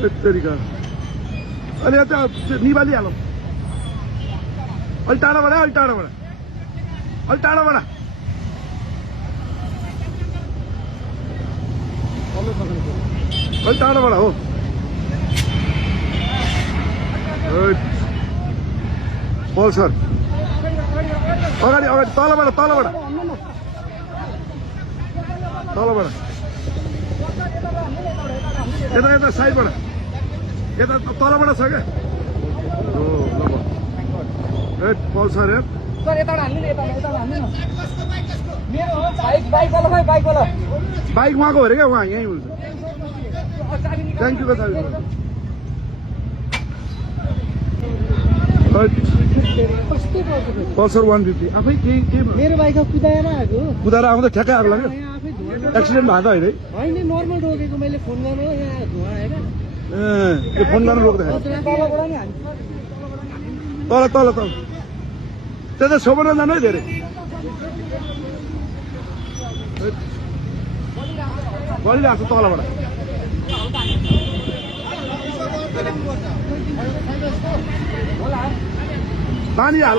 तरिका अलि यता निभाली हालौँ अलि टाढाबाट अलि टाढाबाट अलि टाढाबाट अलि टाढाबाट हो पल्सर अगाडि अगाडि तलबाट तलबाट तलबाट यता यता साइडबाट यता तलबाट छ क्या पल्सर बाइक उहाँको हो अरे क्या उहाँ यहीँ हुन्छ थ्याङ्क यू पल्सर 150 आफै के मेरो बाइकमा कुदाएर आएको कुदाएर आउँदा ठ्याक्कै आगो लाग्यो एक्सिडेन्ट भएको होइन होइन नर्मल रोकेको मैले फोन गर्नु यहाँ धुवा आएर त्यो फोन गर्नु रोक्दाखेरि तल तल तल त्यता छेउबाट जानु है धेरै गलिरहेको छ तलबाट पानी हाल